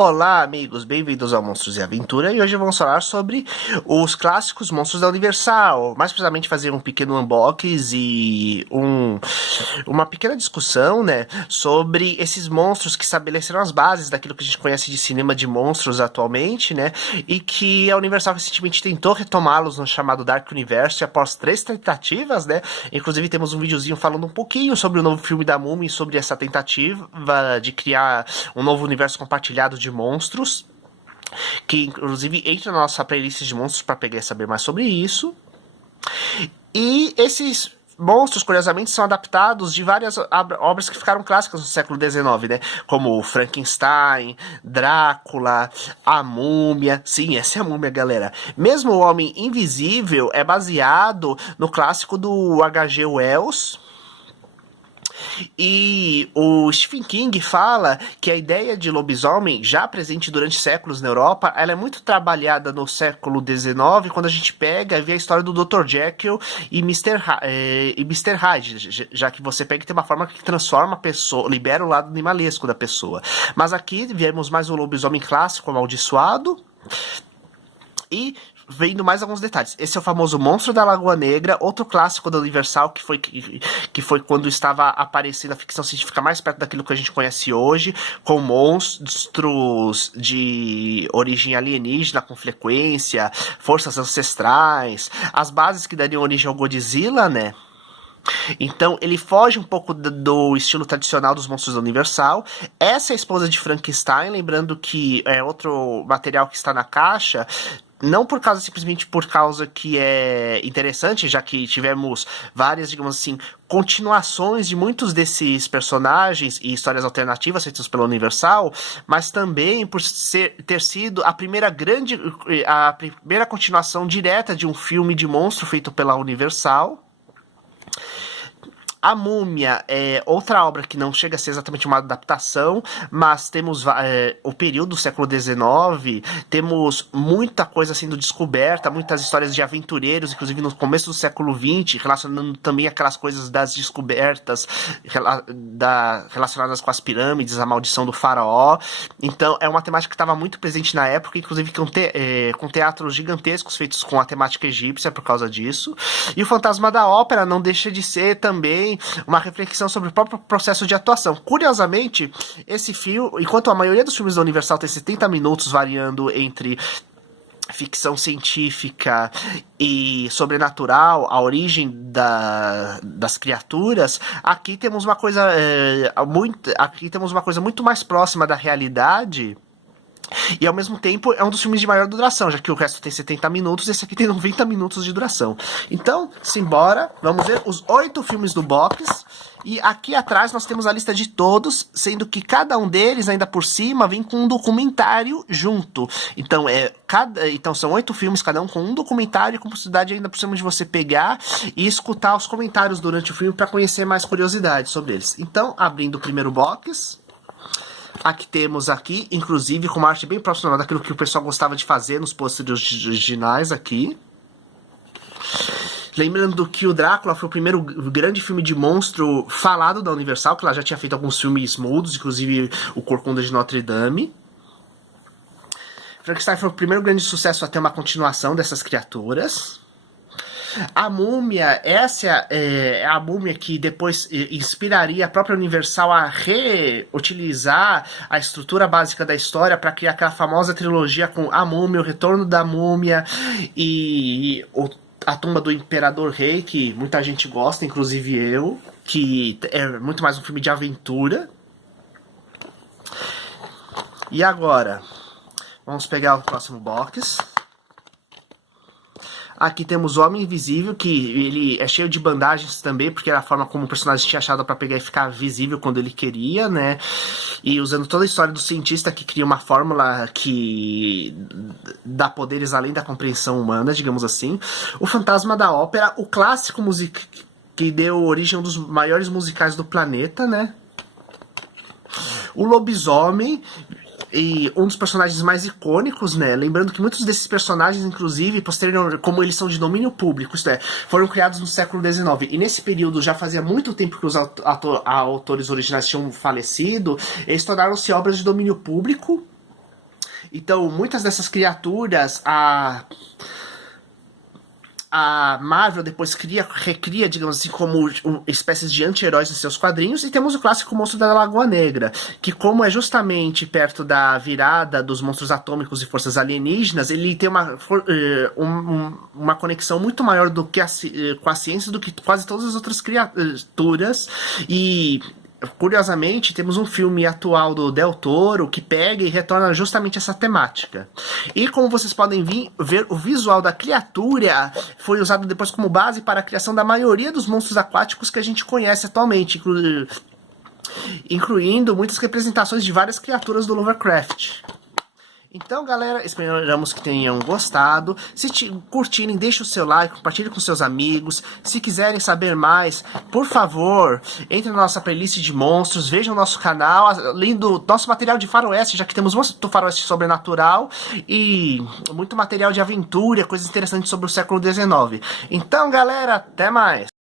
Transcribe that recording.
Olá, amigos, bem-vindos ao Monstros e Aventura, e hoje vamos falar sobre os clássicos monstros da Universal, mais precisamente fazer um pequeno unboxing e uma pequena discussão, né, sobre esses monstros que estabeleceram as bases daquilo que a gente conhece de cinema de monstros atualmente, né, e que a Universal recentemente tentou retomá-los no chamado Dark Universe após 3 tentativas, né, inclusive temos um videozinho falando um pouquinho sobre o novo filme da Múmia e sobre essa tentativa de criar um novo universo compartilhado de monstros, que inclusive entra na nossa playlist de monstros para pegar e saber mais sobre isso. E esses monstros, curiosamente, são adaptados de várias obras que ficaram clássicas no século XIX, né? Como Frankenstein, Drácula, a Múmia. Sim, essa é a Múmia, galera. Mesmo o Homem Invisível é baseado no clássico do H.G. Wells. E o Stephen King fala que a ideia de lobisomem, já presente durante séculos na Europa, ela é muito trabalhada no século XIX, quando a gente pega e vê a história do Dr. Jekyll e Mr. Hyde, já que você pega e tem uma forma que transforma a pessoa, libera o lado animalesco da pessoa. Mas aqui vemos mais o lobisomem clássico, amaldiçoado, e vendo mais alguns detalhes. Esse é o famoso Monstro da Lagoa Negra, outro clássico da Universal, que foi quando estava aparecendo a ficção científica mais perto daquilo que a gente conhece hoje, com monstros de origem alienígena com frequência, forças ancestrais, as bases que dariam origem ao Godzilla, né? Então, ele foge um pouco do estilo tradicional dos monstros da Universal. Essa é a esposa de Frankenstein, lembrando que é outro material que está na caixa, não simplesmente por causa que é interessante, já que tivemos várias, digamos assim, continuações de muitos desses personagens e histórias alternativas feitas pela Universal, mas também por ter sido a primeira continuação direta de um filme de monstro feito pela Universal. A Múmia é outra obra que não chega a ser exatamente uma adaptação, mas temos o período do século XIX, temos muita coisa sendo descoberta, muitas histórias de aventureiros, inclusive no começo do século XX, relacionando também aquelas coisas das descobertas relacionadas com as pirâmides, a maldição do faraó. Então é uma temática que estava muito presente na época, inclusive com teatros gigantescos feitos com a temática egípcia por causa disso. E o Fantasma da Ópera não deixa de ser também uma reflexão sobre o próprio processo de atuação. Curiosamente, esse filme, enquanto a maioria dos filmes da Universal tem 70 minutos variando entre ficção científica e sobrenatural, a origem das criaturas, aqui temos uma coisa muito mais próxima da realidade. E ao mesmo tempo é um dos filmes de maior duração, já que o resto tem 70 minutos e esse aqui tem 90 minutos de duração. Então, simbora, vamos ver os 8 filmes do box. E aqui atrás nós temos a lista de todos, sendo que cada um deles, ainda por cima, vem com um documentário junto. Então, são 8 filmes, cada um com um documentário, e com possibilidade ainda por cima de você pegar e escutar os comentários durante o filme para conhecer mais curiosidades sobre eles. Então, abrindo o primeiro box. Aqui temos, inclusive, com uma arte bem próxima daquilo que o pessoal gostava de fazer nos pôsteres originais aqui. Lembrando que o Drácula foi o primeiro grande filme de monstro falado da Universal, que ela já tinha feito alguns filmes mudos, inclusive o Corcunda de Notre Dame. Frankenstein foi o primeiro grande sucesso a ter uma continuação dessas criaturas. A Múmia, essa é a Múmia que depois inspiraria a própria Universal a reutilizar a estrutura básica da história para criar aquela famosa trilogia com A Múmia, O Retorno da Múmia e A Tumba do Imperador Rei, que muita gente gosta, inclusive eu, que é muito mais um filme de aventura. E agora, vamos pegar o próximo box. Aqui temos o Homem Invisível, que ele é cheio de bandagens também, porque era a forma como o personagem tinha achado para pegar e ficar visível quando ele queria, né? E usando toda a história do cientista que cria uma fórmula que dá poderes além da compreensão humana, digamos assim. O Fantasma da Ópera, o clássico que deu origem a um dos maiores musicais do planeta, né? O Lobisomem, e um dos personagens mais icônicos, né? Lembrando que muitos desses personagens, inclusive, posteriormente, como eles são de domínio público, isto é, foram criados no século XIX. E nesse período já fazia muito tempo que os autores originais tinham falecido, eles tornaram-se obras de domínio público. Então, muitas dessas criaturas, a Marvel depois recria, digamos assim, como espécies de anti-heróis nos seus quadrinhos, e temos o clássico Monstro da Lagoa Negra, que como é justamente perto da virada dos monstros atômicos e forças alienígenas, ele tem uma conexão muito maior do que com a ciência do que quase todas as outras criaturas, e curiosamente, temos um filme atual do Del Toro que pega e retorna justamente essa temática. E como vocês podem ver, o visual da criatura foi usado depois como base para a criação da maioria dos monstros aquáticos que a gente conhece atualmente, incluindo muitas representações de várias criaturas do Lovecraft. Então, galera, esperamos que tenham gostado. Se curtirem, deixe o seu like, compartilhe com seus amigos. Se quiserem saber mais, por favor, entre na nossa playlist de monstros, vejam o nosso canal, além do nosso material de faroeste, já que temos muito faroeste sobrenatural e muito material de aventura, coisas interessantes sobre o século XIX. Então, galera, até mais!